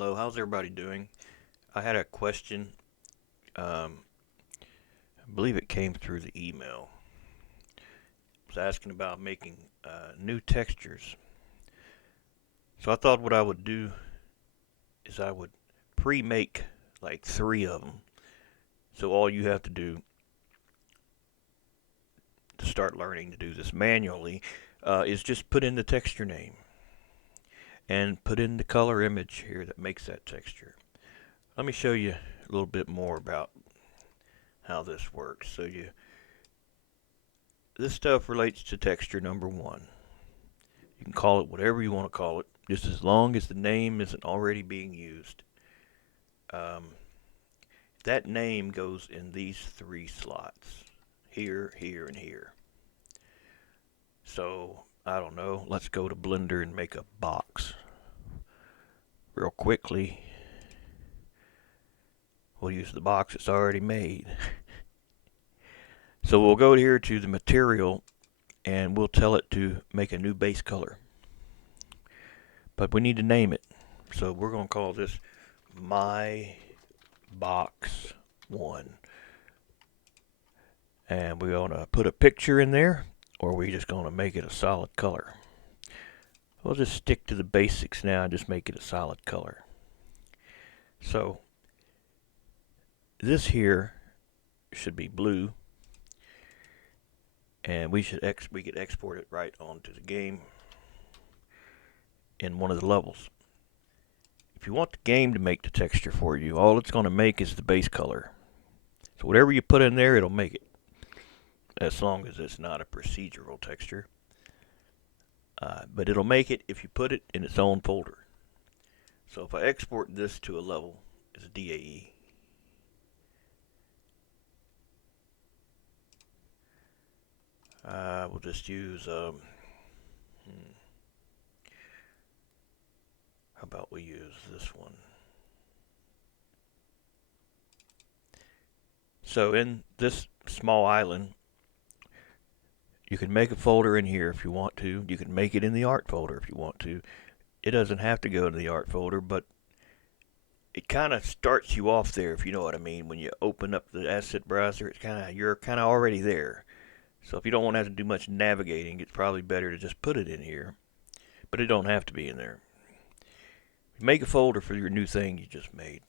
Hello, how's everybody doing? I had a question. Um, I believe it came through the email. It was asking about making new textures. So I thought what I would do is I would pre-make like three of them. So all you have to do to start learning to do this manually is just put in the texture name and put in the color image here that makes that texture. Let me show you a little bit more about how this works. This stuff relates to texture number one. You can call it whatever you want to call it, just as long as the name isn't already being used. Um, that name goes in these three slots here, here, and here. So, I don't know, let's go to Blender and make a box. Real quickly, we'll use the box that's already made. So, we'll go here to the material and we'll tell it to make a new base color. But we need to name it. So, we're going to call this My Box 1. And we're going to put a picture in there, or we're just going to make it a solid color. We'll just stick to the basics now and just make it a solid color. So this here should be blue, and we could export it right onto the game in one of the levels. If you want the game to make the texture for you, all it's going to make is the base color. So whatever you put in there, it'll make it, as long as it's not a procedural texture. But it'll make it if you put it in its own folder. So if I export this to a level as a DAE, we'll just use, how about we use this one? So in this small island, you can make a folder in here if you want to. You can make it in the art folder if you want to. It doesn't have to go to the art folder, but it kind of starts you off there, if you know what I mean. When you open up the asset browser, you're kind of already there. So if you don't want to have to do much navigating, it's probably better to just put it in here. But it don't have to be in there. Make a folder for your new thing you just made.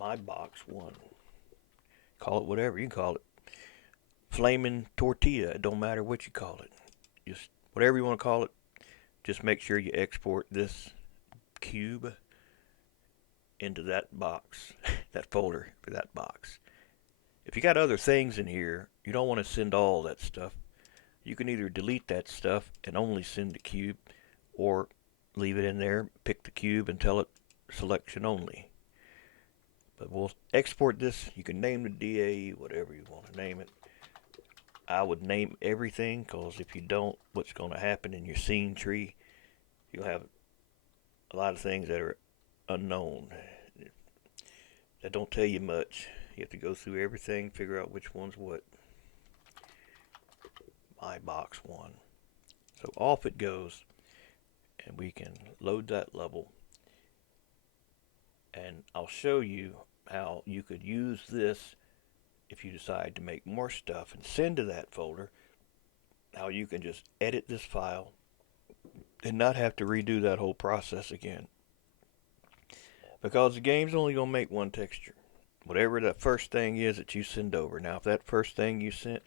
My Box 1. Call it whatever you can call it. Flaming tortilla. It don't matter what you call it. Just whatever you want to call it. Just make sure you export this cube into that box, that folder for that box. If you got other things in here, you don't want to send all that stuff. You can either delete that stuff and only send the cube, or leave it in there, pick the cube, and tell it selection only. But we'll export this. You can name the DAE whatever you want to name it. I would name everything, because if you don't, what's going to happen in your scene tree, you'll have a lot of things that are unknown, that don't tell you much. You have to go through everything, figure out which one's what. My Box 1. So off it goes, and we can load that level. And I'll show you how you could use this if you decide to make more stuff and send to that folder. How you can just edit this file and not have to redo that whole process again. Because the game's only going to make one texture. Whatever that first thing is that you send over. Now, if that first thing you sent,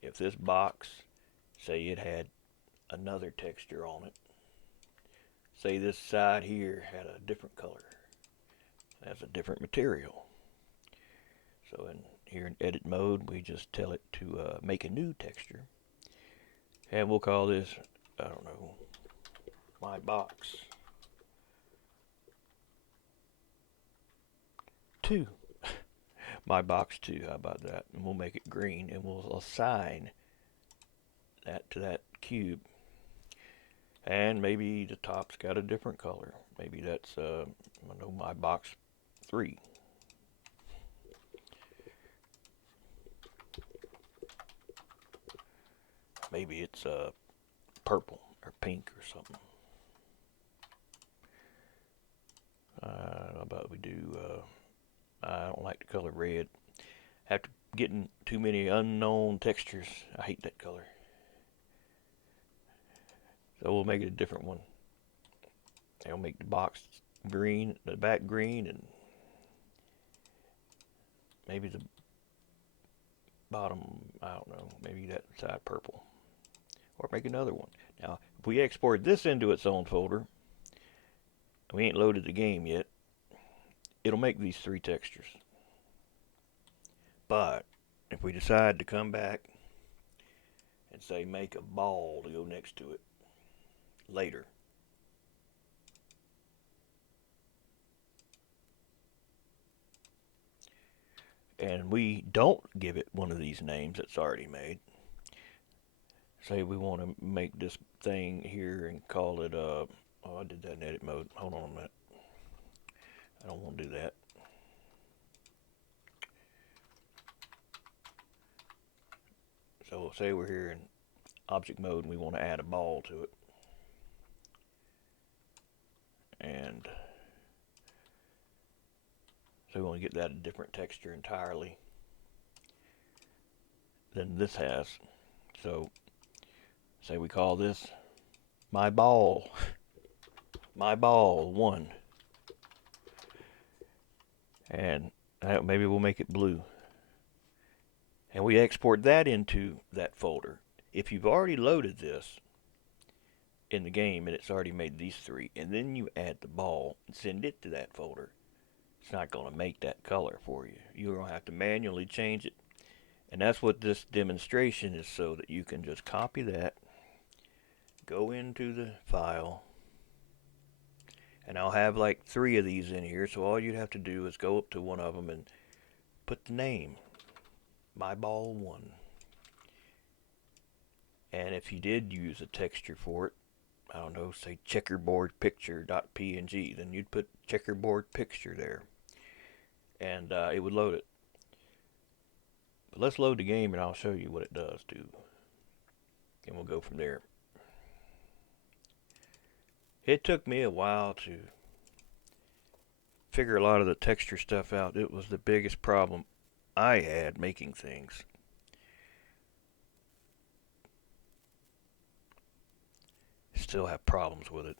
if this box, say it had another texture on it, say this side here had a different color, has a different material. So in here in edit mode, we just tell it to make a new texture. And we'll call this, I don't know, My Box 2. My Box 2, how about that? And we'll make it green, and we'll assign that to that cube. And maybe the top's got a different color. Maybe that's, I know, My Box 3. Maybe it's purple or pink or something. about we do? I don't like the color red. After getting too many unknown textures, I hate that color. So we'll make it a different one. I'll make the box green, the back green, and maybe the bottom, I don't know, maybe that side purple. Or make another one. Now, if we export this into its own folder, we ain't loaded the game yet, it'll make these three textures. But if we decide to come back and say make a ball to go next to it later, and we don't give it one of these names that's already made, say we want to make this thing here and call it, oh, I did that in edit mode. Hold on a minute. I don't want to do that. So say we're here in object mode and we want to add a ball to it. And so we want to get that a different texture entirely than this has. So say we call this my ball. My ball 1. And maybe we'll make it blue. And we export that into that folder. If you've already loaded this in the game and it's already made these three, and then you add the ball and send it to that folder, it's not going to make that color for you. You're going to have to manually change it. And that's what this demonstration is, so that you can just copy that, go into the file, and I'll have like 3 of these in here, so all you'd have to do is go up to one of them and put the name, my ball 1. And if you did use a texture for it, I don't know, say checkerboard picture.png, then you'd put checkerboard picture there, and it would load it. But let's load the game and I'll show you what it does too, and we'll go from there. It took me a while to figure a lot of the texture stuff out. It was the biggest problem I had making things. Still have problems with it.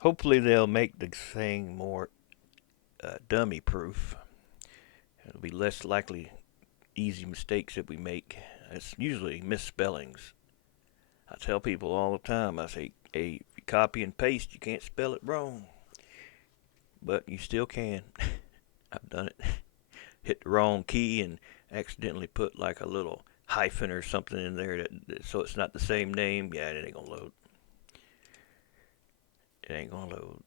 Hopefully they'll make the thing more dummy proof. It'll be less likely easy mistakes that we make. It's usually misspellings. I tell people all the time, I say, hey, if you copy and paste, you can't spell it wrong. But you still can. I've done it. Hit the wrong key and accidentally put like a little hyphen or something in there so it's not the same name. Yeah, it ain't gonna load. It ain't gonna load.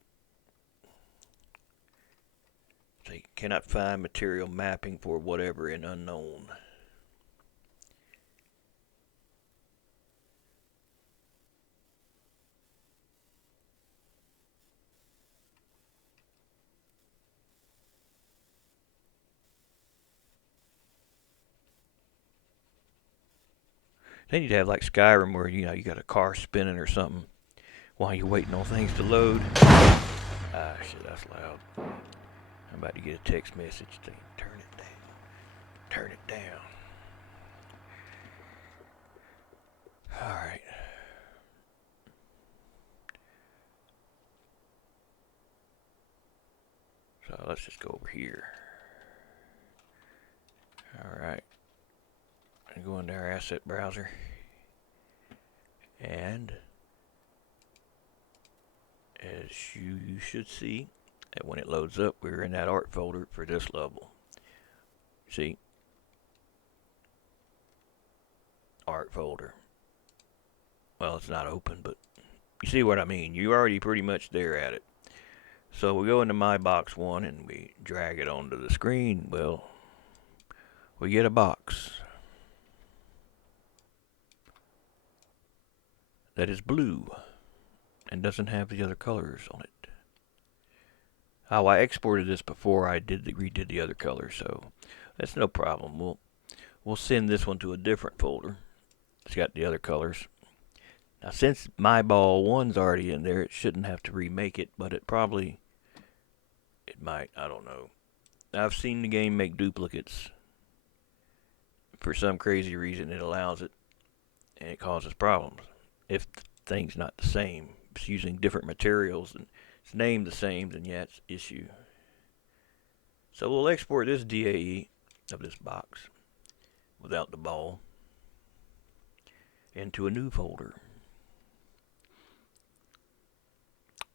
They cannot find material mapping for whatever in unknown. Then you'd have like Skyrim where you got a car spinning or something while you're waiting on things to load. Ah, shit, that's loud. I'm about to get a text message saying, turn it down. Turn it down. Alright. So let's just go over here. Alright. And go into our asset browser. And as you should see, that when it loads up, we're in that art folder for this level. See? Art folder. Well, it's not open, but you see what I mean. You're already pretty much there at it. So we go into My Box 1 and we drag it onto the screen. Well, we get a box that is blue and doesn't have the other colors on it. Oh, I exported this before I redid the other colors, so that's no problem. We'll send this one to a different folder. It's got the other colors. Now, since My Ball 1's already in there, it shouldn't have to remake it, but it probably It might, I don't know. I've seen the game make duplicates. For some crazy reason, it allows it, and it causes problems. If the thing's not the same, it's using different materials and it's named the same, then yeah, it's issue. So we'll export this DAE of this box without the ball into a new folder.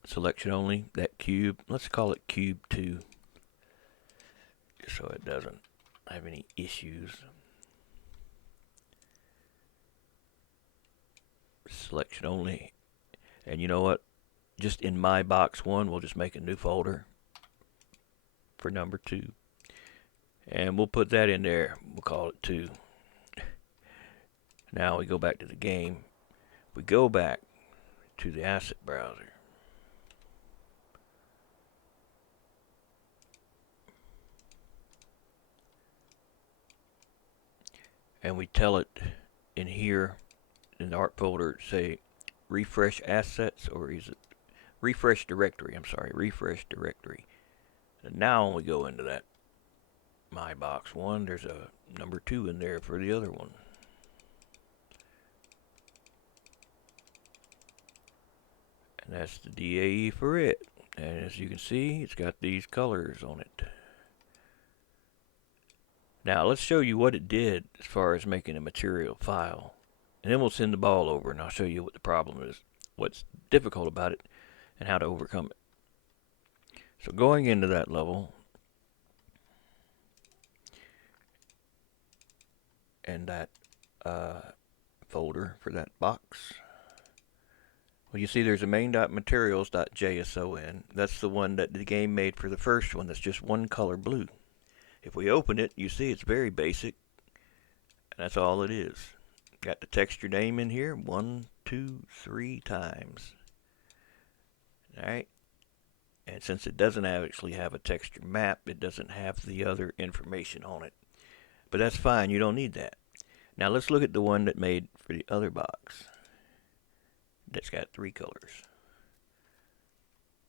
Selection only, that cube, let's call it cube 2, just so it doesn't have any issues. Selection only, and you know what, just in my box 1 we'll just make a new folder for number 2, and we'll put that in there. We'll call it 2. Now we go back to the game. We go back to the asset browser. And we tell it in here in the art folder, say refresh assets, or is it refresh directory? I'm sorry, refresh directory. And now when we go into that my box 1, there's a number 2 in there for the other one. And that's the DAE for it. And as you can see, it's got these colors on it. Now let's show you what it did as far as making a material file. And then we'll send the ball over and I'll show you what the problem is, what's difficult about it, and how to overcome it. So going into that level, and that folder for that box, well, you see there's a main.materials.json. That's the one that the game made for the first one, that's just one color blue. If we open it, you see it's very basic, and that's all it is. Got the texture name in here 1, 2, 3 times. Alright, and since it doesn't actually have a texture map, it doesn't have the other information on it. But that's fine, you don't need that. Now let's look at the one that made for the other box. That's got 3 colors.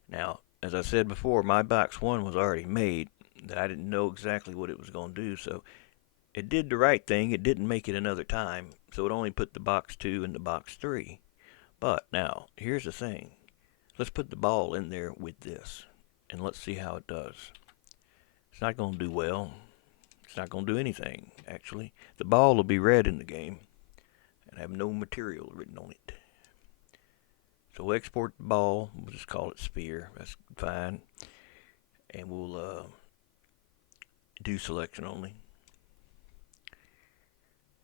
Now, as I said before, my box 1 was already made, that I didn't know exactly what it was going to do, so it did the right thing. It didn't make it another time, so it only put the box 2 and the box 3. But now, here's the thing. Let's put the ball in there with this, and let's see how it does. It's not going to do well. It's not going to do anything, actually. The ball will be red in the game and have no material written on it. So we'll export the ball. We'll just call it sphere. That's fine. And we'll do selection only.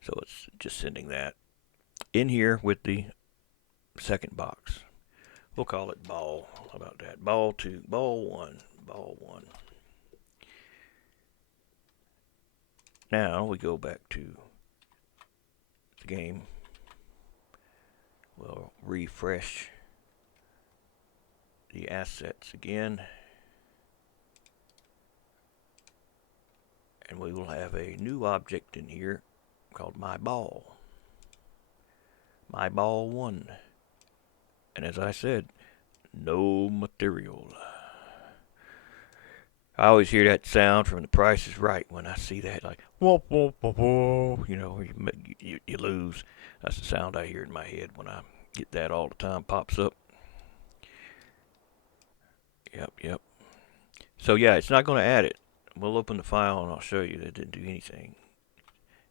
So it's just sending that in here with the second box. We'll call it ball. How about that? Ball 2, ball 1, ball 1. Now we go back to the game. We'll refresh the assets again. And we will have a new object in here called my ball. My ball 1. And as I said, no material. I always hear that sound from The Price is Right when I see that, like, whoa, whoa, whoa, whoa. You know, you lose. That's the sound I hear in my head when I get that all the time, pops up. Yep. So yeah, it's not going to add it. We'll open the file and I'll show you that it didn't do anything.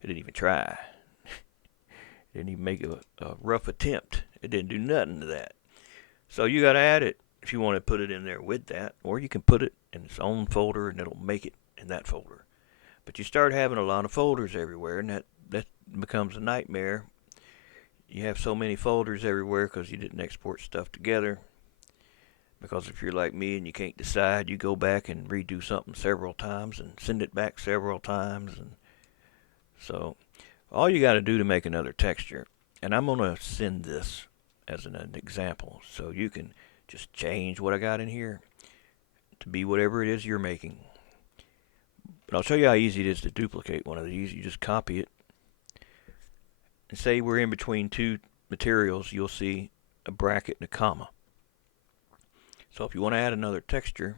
It didn't even try. It didn't even make a rough attempt. It didn't do nothing to that. So you got to add it if you want to put it in there with that, or you can put it in its own folder and it'll make it in that folder. But you start having a lot of folders everywhere, and that becomes a nightmare. You have so many folders everywhere because you didn't export stuff together. Because if you're like me and you can't decide, you go back and redo something several times and send it back several times. And so all you got to do to make another texture, and I'm going to send this as an example, so you can just change what I got in here to be whatever it is you're making. But I'll show you how easy it is to duplicate one of these. You just copy it, and say we're in between two materials, you'll see a bracket and a comma. So if you want to add another texture,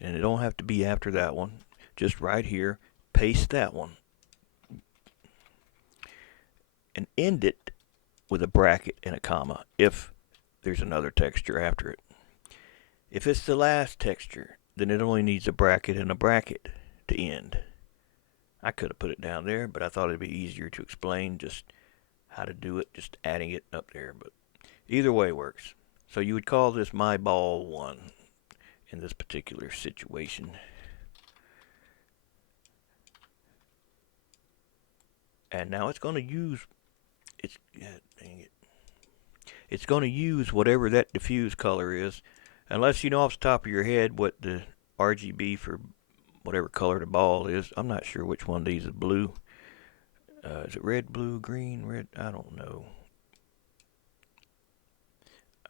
And it don't have to be after that one. Just right here, paste that one. And end it with a bracket and a comma if there's another texture after it. If it's the last texture, then it only needs a bracket and a bracket to end. I could have put it down there, but I thought it'd be easier to explain just how to do it, just adding it up there. But either way works. So you would call this my ball 1 in this particular situation. And now it's going to use it's going to use whatever that diffuse color is, unless you know off the top of your head what the RGB for whatever color the ball is. I'm not sure which one of these is blue. Is it red, blue, green, red? I don't know.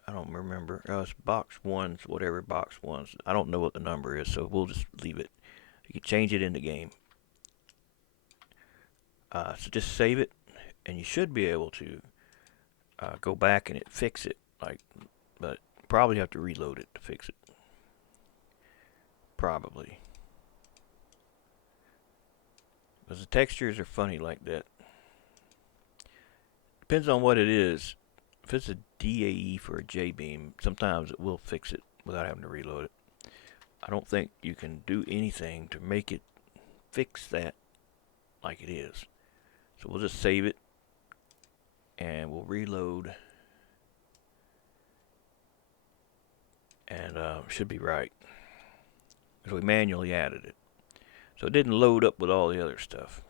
I don't remember. It's box 1's, whatever box 1's. I don't know what the number is, so we'll just leave it. You can change it in the game. So just save it, and you should be able to go back and fix it. But probably have to reload it to fix it. Probably. Because the textures are funny like that. Depends on what it is. If it's a DAE for a J-beam, sometimes it will fix it without having to reload it. I don't think you can do anything to make it fix that like it is. So we'll just save it, and we'll reload, and should be right, because we manually added it. So it didn't load up with all the other stuff.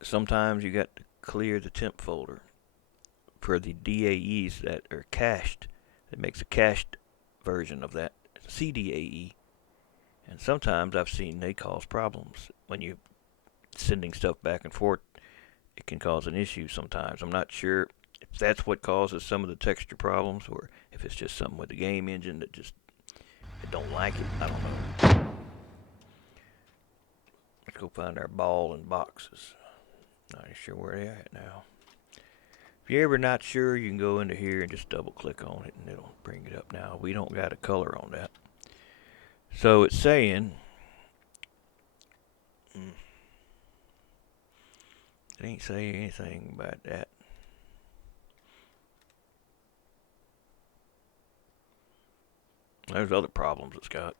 Sometimes you got to clear the temp folder for the DAEs that are cached. It makes a cached version of that, CDAE. And sometimes I've seen they cause problems when you're sending stuff back and forth. It can cause an issue sometimes. I'm not sure if that's what causes some of the texture problems, or if it's just something with the game engine that just it don't like it. I don't know. Let's go find our ball and boxes. Not sure where they're at now. If you're ever not sure, you can go into here and just double click on it, and it'll bring it up. Now we don't got a color on that, so it's saying it ain't saying anything about that. There's other problems it's got.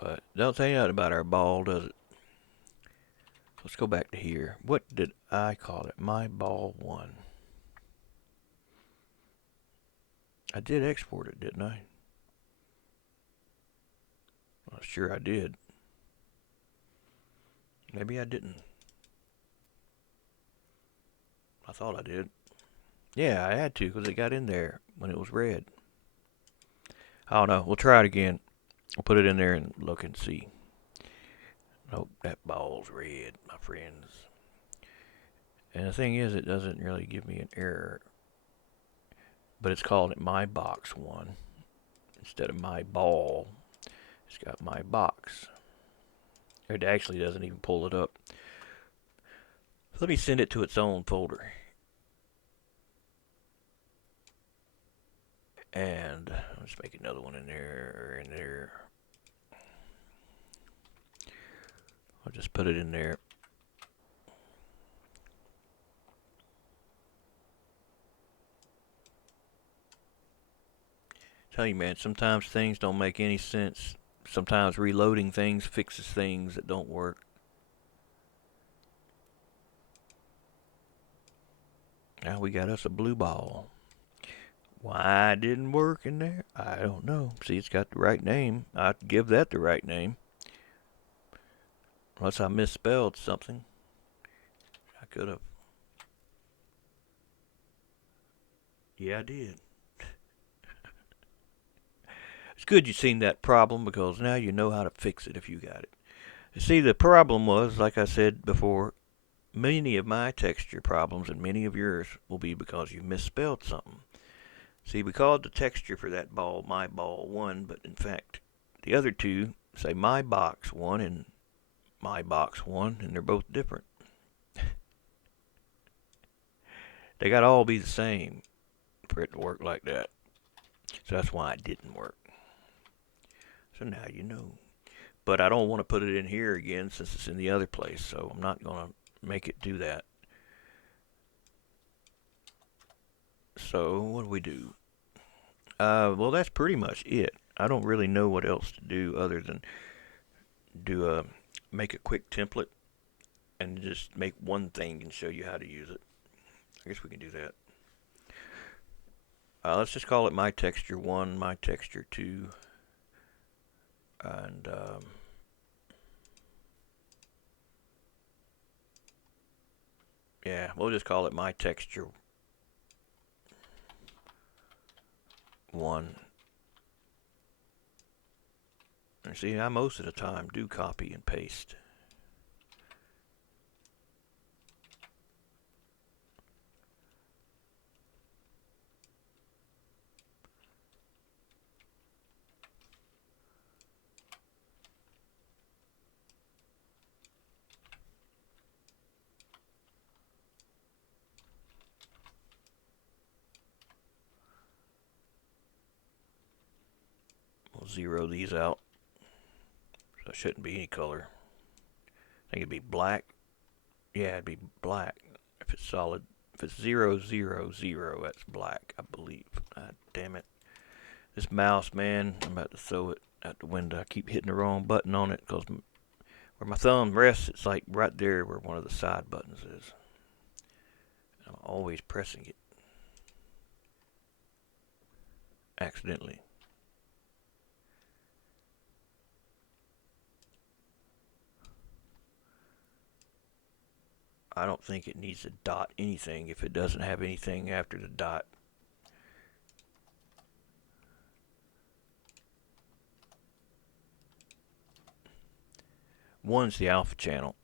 But don't say nothing about our ball, does it? Let's go back to here. What did I call it? My ball 1. I did export it, didn't I? Well, sure I did. Maybe I didn't. I thought I did. Yeah, I had to, because it got in there when it was red. I don't know. We'll try it again. We'll put it in there and look and see. Nope, that ball's red, my friends. And the thing is, it doesn't really give me an error. But it's calling it my box 1 instead of my ball. It's got my box. It actually doesn't even pull it up. Let me send it to its own folder. And let's make another one in there. I'll just put it in there. Tell you, man, sometimes things don't make any sense. Sometimes reloading things fixes things that don't work. Now we got us a blue ball. Why it didn't work in there, I don't know. See, it's got the right name. I'd give that the right name. Unless I misspelled something. I could have. Yeah, I did. It's good you've seen that problem, because now you know how to fix it if you got it. You see, the problem was, like I said before, many of my texture problems and many of yours will be because you misspelled something. See, we called the texture for that ball my ball 1, but in fact, the other two say my box 1 and my box 1, and they're both different. They got to all be the same. for it to work like that. So that's why it didn't work. So now you know. But I don't want to put it in here again since it's in the other place, so I'm not going to make it do that. So what do we do? Well, that's pretty much it. I don't really know what else to do other than do make a quick template and just make one thing and show you how to use it. I guess we can do that. Let's just call it my texture 1, my texture 2, and yeah, we'll just call it my texture 1. And see, I most of the time do copy and paste. We'll zero these out. So it shouldn't be any color. I think it'd be black. Yeah, it'd be black if it's solid. If it's 0, 0, 0, that's black, I believe. Damn it. This mouse, man, I'm about to throw it out the window. I keep hitting the wrong button on it because where my thumb rests, it's like right there where one of the side buttons is. I'm always pressing it accidentally. I don't think it needs to dot anything if it doesn't have anything after the dot. One's the alpha channel.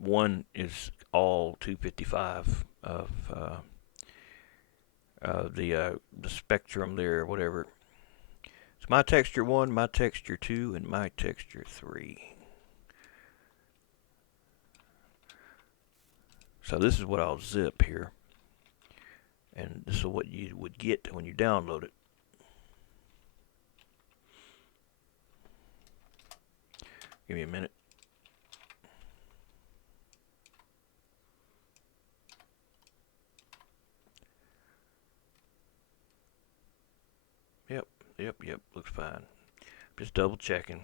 One is all 255 of the spectrum there, whatever. It's my texture 1, my texture 2, and my texture 3. So this is what I'll zip here. And this is what you would get when you download it. Give me a minute. Yep, looks fine. Just double checking.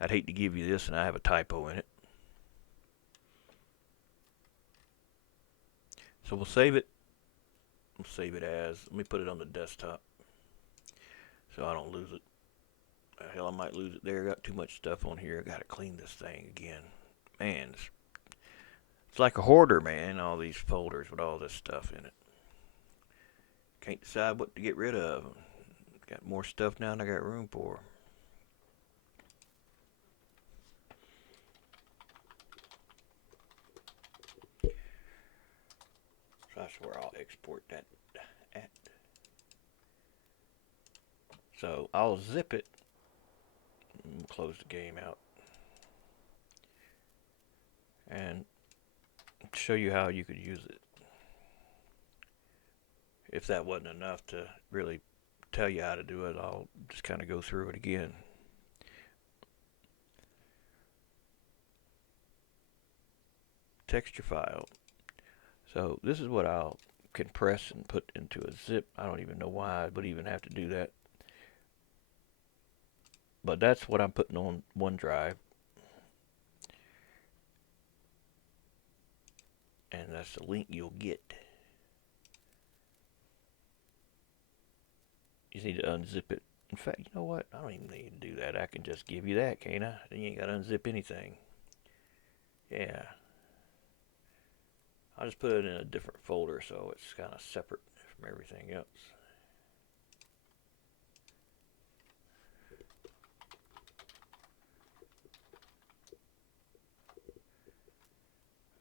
I'd hate to give you this and I have a typo in it. So we'll save it. We'll save it as, let me put it on the desktop so I don't lose it. Hell, I might lose it there. I got too much stuff on here. I gotta clean this thing again. Man, it's like a hoarder, man, all these folders with all this stuff in it. Can't decide what to get rid of. Got more stuff now than I got room for. So that's where I'll export that at. So I'll zip it and close the game out and show you how you could use it. If that wasn't enough to really tell you how to do it, I'll just kind of go through it again. Texture file. So this is what I'll compress and put into a zip. I don't even know why I would even have to do that. But that's what I'm putting on OneDrive. And that's the link you'll get. You just need to unzip it. In fact, you know what? I don't even need to do that. I can just give you that, can't I? Then you ain't got to unzip anything. Yeah. I'll just put it in a different folder so it's kind of separate from everything else.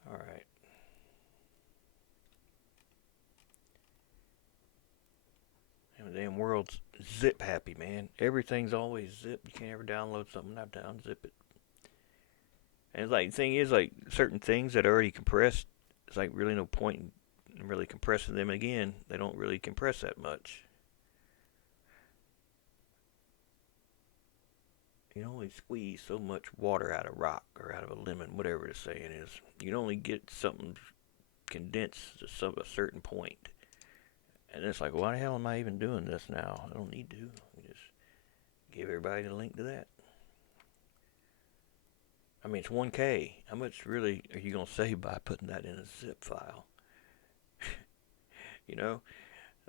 Alright. And the damn world's zip happy, man. Everything's always zipped. You can't ever download something and have to unzip it. And it's like, the thing is, like, certain things that are already compressed, it's like really no point in and really compressing them again, they don't really compress that much. You can only squeeze so much water out of rock or out of a lemon, whatever the saying is. You can only get something condensed to a certain point. And it's like, why the hell am I even doing this now? I don't need to. Just give everybody the link to that. I mean, it's 1K. How much really are you going to save by putting that in a zip file? You know?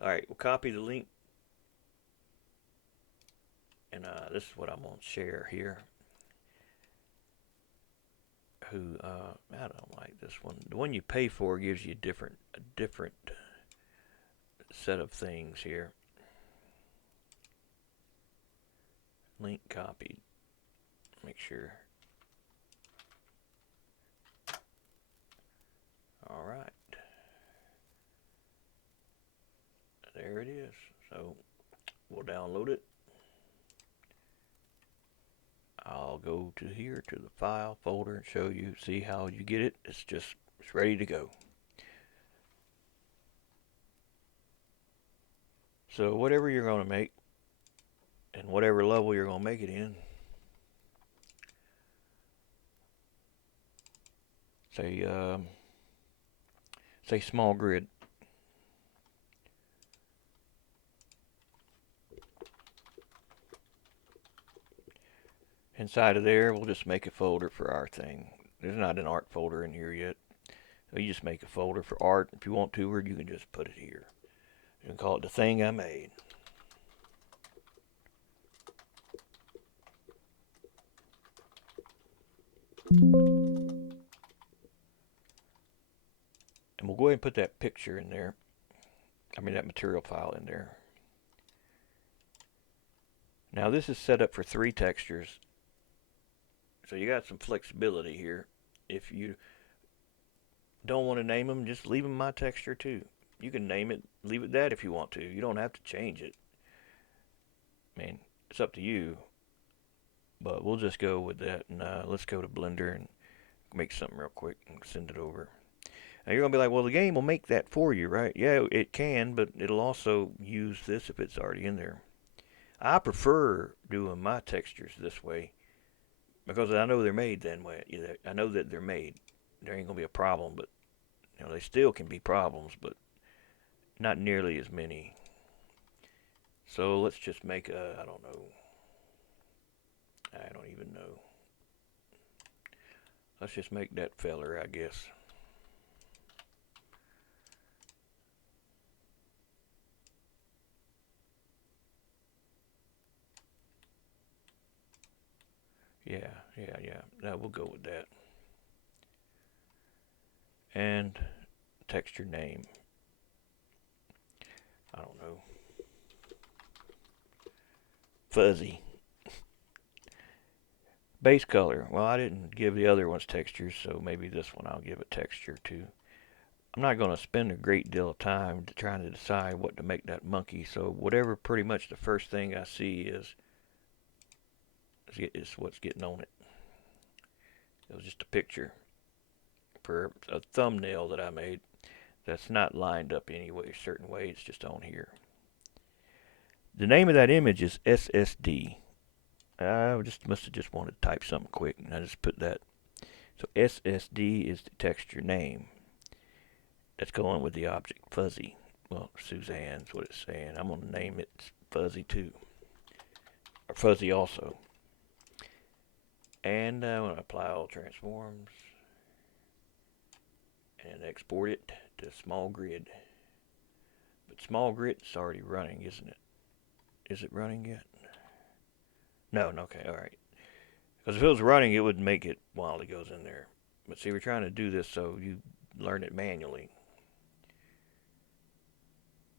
Alright, we'll copy the link. And this is what I'm going to share here. I don't like this one. The one you pay for gives you a different set of things here. Link copied. Make sure. Alright. There it is. So we'll download it. I'll go to here to the file folder and show you, see how you get it. It's ready to go. So whatever you're going to make and whatever level you're going to make it in, say small grid. Inside of there, we'll just make a folder for our thing. There's not an art folder in here yet. So you just make a folder for art. If you want to, or you can just put it here. You can call it the thing I made. And we'll go ahead and put that picture in there. I mean that material file in there. Now this is set up for 3 textures. So you got some flexibility here. If you don't want to name them, just leave them my texture too. You can name it, leave it that if you want to. You don't have to change it. I mean, it's up to you. But we'll just go with that. And let's go to Blender and make something real quick and send it over. Now you're going to be like, well, the game will make that for you, right? Yeah, it can, but it'll also use this if it's already in there. I prefer doing my textures this way because I know they're made that way. I know that they're made. There ain't going to be a problem, but you know, they still can be problems, but not nearly as many. So let's just make a, I don't know. I don't even know. Let's just make that feller, I guess. Yeah. Now we'll go with that. And texture name. I don't know. Fuzzy. Base color. Well, I didn't give the other ones textures, so maybe this one I'll give a texture to. I'm not going to spend a great deal of time trying to decide what to make that monkey, so whatever pretty much the first thing I see is what's getting on it. It was just a picture for a thumbnail that I made that's not lined up any way, certain way, it's just on here. The name of that image is SSD. I must have just wanted to type something quick, and I just put that. So SSD is the texture name. That's going with the object fuzzy. Well, Suzanne's what it's saying. I'm going to name it fuzzy too. Or fuzzy also. And I'm going to apply all transforms. And export it to small grid. But small grid's already running, isn't it? Is it running yet? No, okay, alright. Because if it was running, it would make it while it goes in there. But see, we're trying to do this so you learn it manually.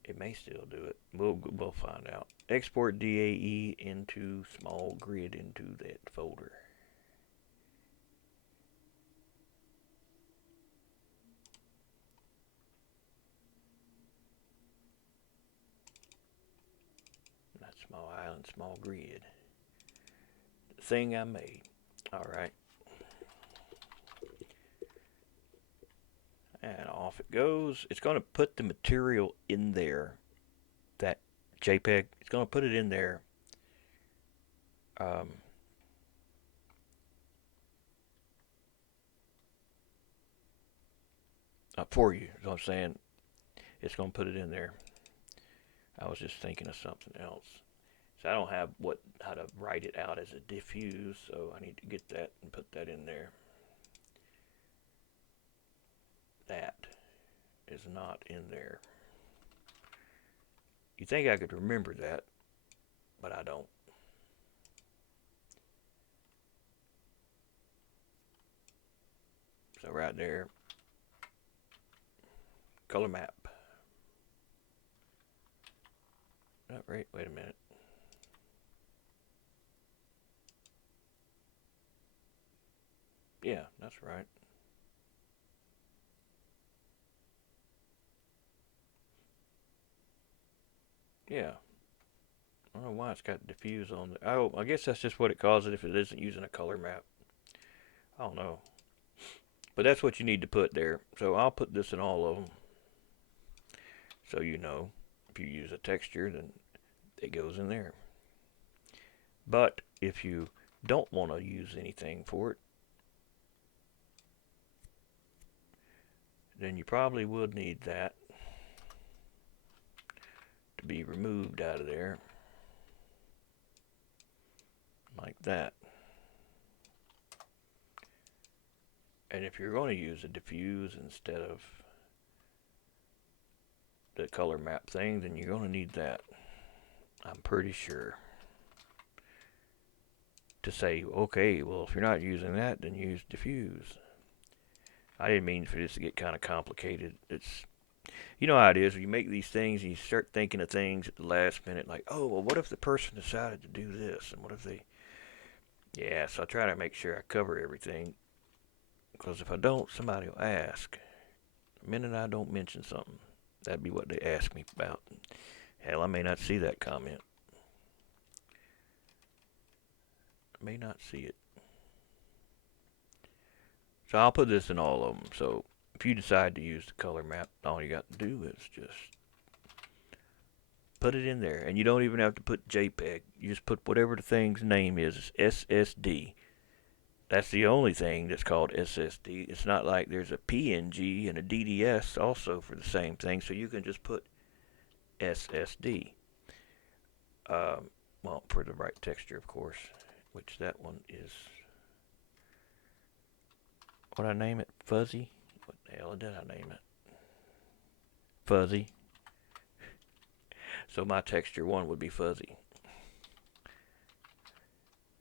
It may still do it. We'll find out. Export DAE into small grid into that folder. Not small island, small grid. The thing I made. Alright. And Off it goes. It's going to put the material in there. That JPEG. It's going to put it in there. Um, for you. Is what I'm saying. It's going to put it in there. I was just thinking of something else. So I don't have how to write it out as a diffuse, so I need to get that and put that in there. That is not in there. You think I could remember that, but I don't. So right there, color map. Oh, wait a minute. Yeah, that's right. Yeah. I don't know why it's got diffuse on there. Oh, I guess that's just what it calls it if it isn't using a color map. I don't know. But that's what you need to put there. So I'll put this in all of them. So you know, if you use a texture, then it goes in there. But if you don't want to use anything for it, then you probably would need that to be removed out of there. Like that. And if you're going to use a diffuse instead of the color map thing, then you're going to need that. I'm pretty sure. To say, okay, well, if you're not using that, then use diffuse. I didn't mean for this to get kind of complicated. It's, you know how it is. You make these things and you start thinking of things at the last minute, like, oh, well, what if the person decided to do this? And what if they. Yeah, so I try to make sure I cover everything. Because if I don't, somebody will ask. The minute I don't mention something, that'd be what they ask me about. Hell, I may not see that comment. I may not see it. So I'll put this in all of them. So if you decide to use the color map, all you got to do is just put it in there. And you don't even have to put JPEG. You just put whatever the thing's name is, SSD. That's the only thing that's called SSD. It's not like there's a PNG and a DDS also for the same thing. So you can just put SSD. Well, for the right texture, of course, which that one is. What I name it? Fuzzy? What the hell did I name it? Fuzzy. So my texture one would be fuzzy.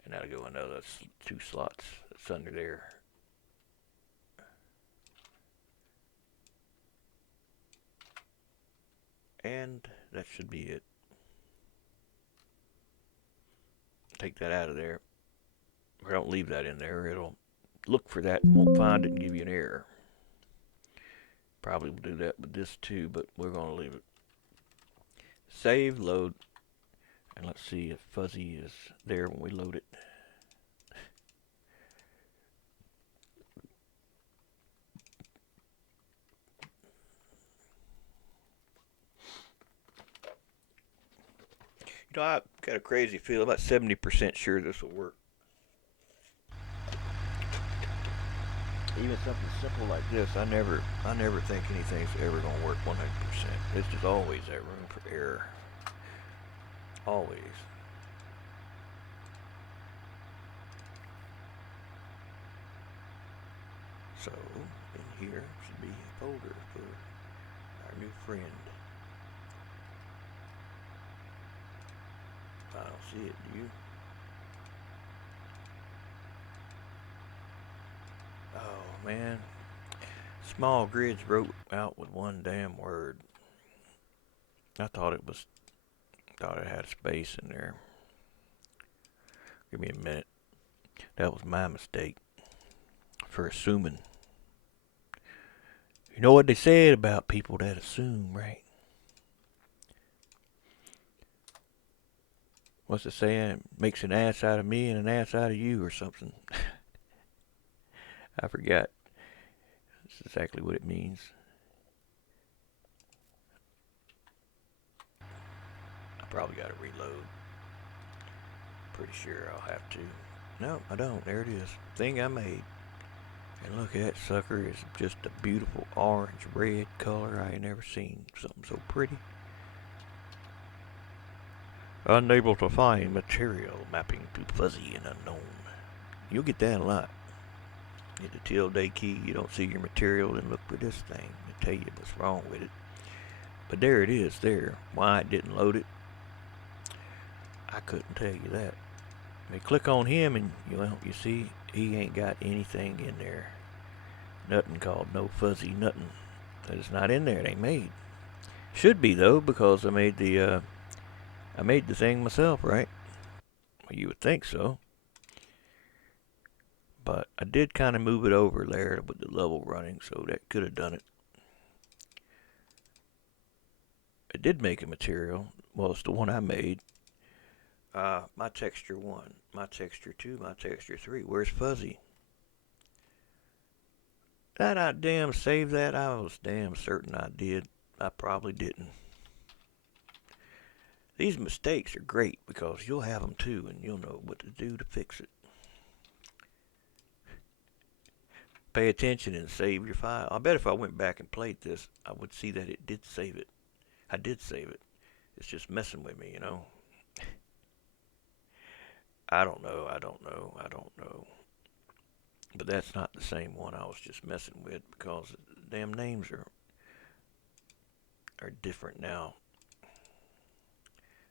And that'll go another 2 slots that's under there. And that should be it. Take that out of there. Or don't leave that in there. It'll look for that and won't find it and give you an error. Probably will do that with this too, but we're going to leave it. Save, load, and let's see if fuzzy is there when we load it. You know, I've got a crazy feel. About 70% sure this will work. Even something simple like this, I never think anything's ever gonna work 100%. There's just always that room for error. Always. So, in here should be a folder for our new friend. I don't see it, do you? Oh, man. Small grids wrote out with one damn word. I thought it had space in there. Give me a minute. That was my mistake for assuming. You know what they said about people that assume, right? What's it saying? Makes an ass out of me and an ass out of you or something. I forgot. That's exactly what it means. Probably got to reload. Pretty sure I'll have to. No, I don't. There it is. Thing I made. And look at that sucker. It's just a beautiful orange-red color. I ain't never seen something so pretty. Unable to find material mapping to fuzzy and unknown. You'll get that a lot. Hit the tilde key, you don't see your material, and look for this thing to tell you what's wrong with it. But there it is there. Why it didn't load it, I couldn't tell you that. You click on him and you see he ain't got anything in there. Nothing called no fuzzy nothing. It's not in there, it ain't made. Should be though, because I made the thing myself, right? Well, you would think so. But I did kind of move it over there with the level running, so that could have done it. I did make a material. Well, it's the one I made. My texture 1, my texture 2, my texture 3. Where's fuzzy? Did I damn save that? I was damn certain I did. I probably didn't. These mistakes are great because you'll have them too, and you'll know what to do to fix it. Pay attention and save your file. I bet if I went back and played this, I would see that it did save it. I did save it. It's just messing with me, you know. I don't know. But that's not the same one I was just messing with because the damn names are different now.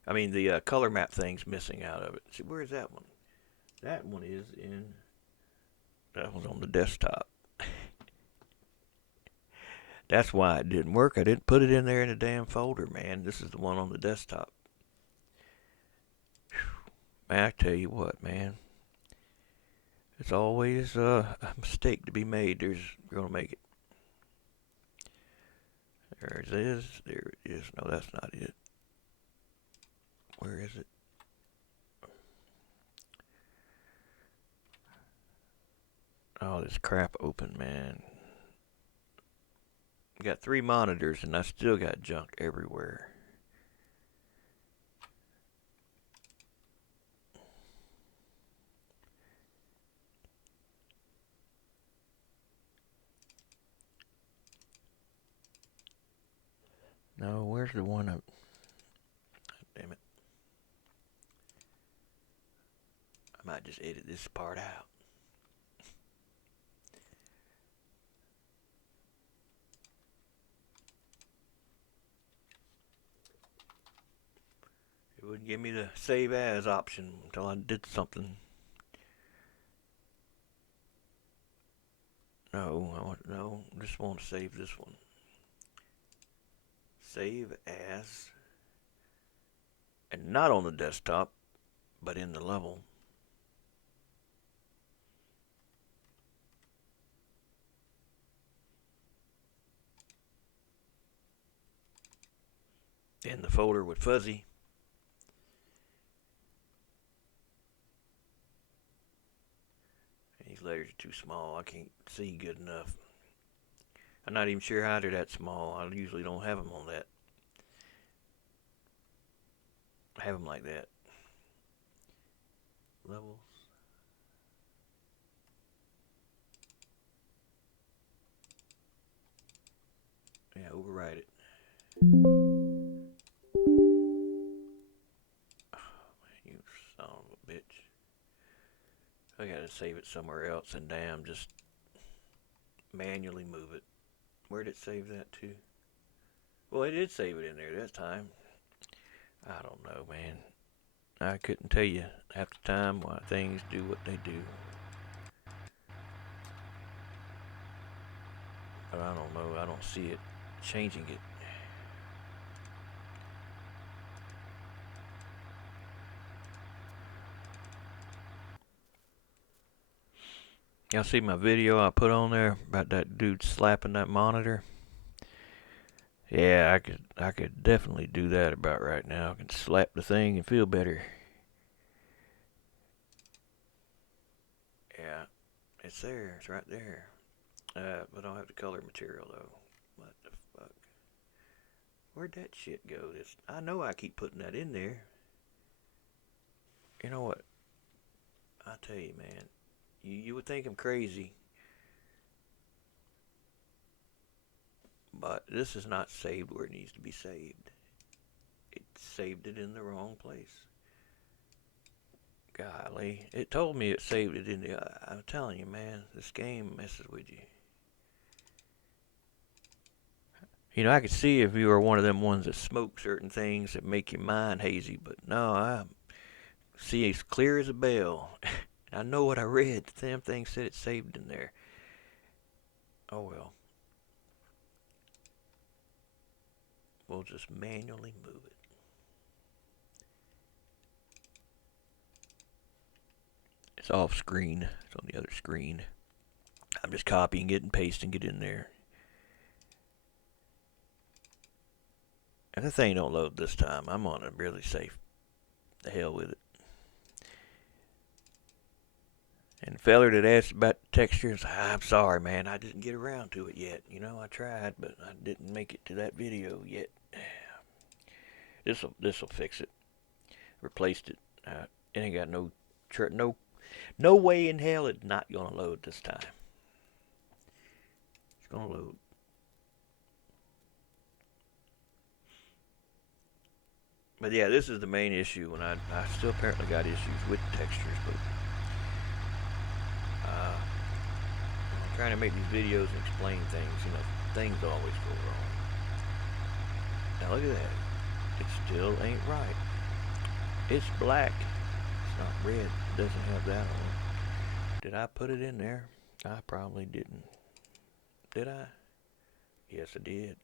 I mean, the color map thing's missing out of it. See, where is that one? That one is in. That one's on the desktop. That's why it didn't work. I didn't put it in there in the damn folder, man. This is the one on the desktop. Whew. Man, I tell you what, man. It's always a mistake to be made. There's going to make it. There it is. There it is. No, that's not it. Where is it? Oh, this crap open, man. Got 3 monitors and I still got junk everywhere. No, where's the one up? Damn it. I might just edit this part out. It wouldn't give me the save as option until I did something. No, I just want to save this one. Save as, and not on the desktop, but in the level. In the folder with fuzzy. These letters are too small. I can't see good enough. I'm not even sure how they're that small. I usually don't have them on that. I have them like that. Levels. Yeah, override it. Oh, man, you son of a bitch. I gotta save it somewhere else and damn, just manually move it. Where did it save that to? Well, it did save it in there that time. I don't know, man. I couldn't tell you half the time why things do what they do. But I don't know. I don't see it changing it. Y'all see my video I put on there about that dude slapping that monitor? Yeah, I could definitely do that about right now. I can slap the thing and feel better. Yeah, it's there. It's right there. But I don't have the color material though. What the fuck? Where'd that shit go? I know I keep putting that in there. You know what? I tell you, man. You would think I'm crazy, but this is not saved where it needs to be saved. It saved it in the wrong place. Golly, it told me it saved it in the. I'm telling you, man, this game messes with you. You know, I could see if you were one of them ones that smoke certain things that make your mind hazy, but no, I see as clear as a bell. I know what I read. The damn thing said it saved in there. Oh well. We'll just manually move it. It's off screen. It's on the other screen. I'm just copying it and pasting it in there. If the thing don't load this time, I'm on a really safe. The hell with it. And the feller that asked about the textures, I'm sorry, man. I didn't get around to it yet. You know, I tried, but I didn't make it to that video yet. This'll fix it. Replaced it. It ain't got no way in hell it's not gonna load this time. It's gonna load. But yeah, this is the main issue. When I still apparently got issues with textures, but I'm trying to make these videos and explain things. You know, things always go wrong. Now look at that. It still ain't right. It's black. It's not red. It doesn't have that on it. Did I put it in there? I probably didn't. Did I? Yes, I did.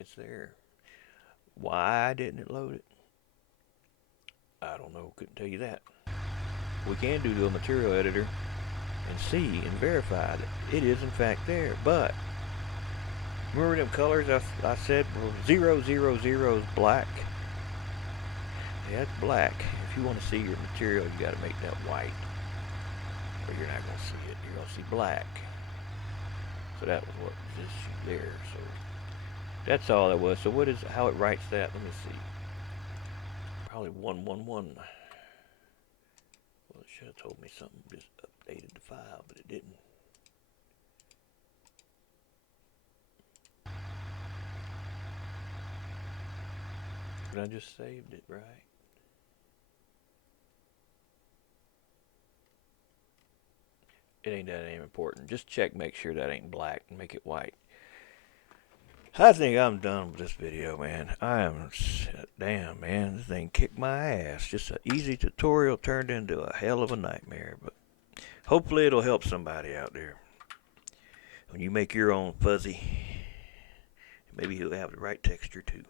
It's there. Why didn't it load it? I don't know. Couldn't tell you that. We can do a material editor and see and verify that it is in fact there. But remember them colors I said were 000 is black? Yeah, it's black. If you want to see your material, you got to make that white, or you're not going to see it. You're going to see black. So that was what this issue there. So that's all that was. So how it writes that? Let me see. Probably 111. Well, it should have told me something. Just updated the file, but it didn't. But I just saved it, right? It ain't that ain't important. Just check, make sure that ain't black, and make it white. I think I'm done with this video, man. Damn, man, this thing kicked my ass. Just an easy tutorial turned into a hell of a nightmare, but hopefully it'll help somebody out there. When you make your own fuzzy, maybe you'll have the right texture too.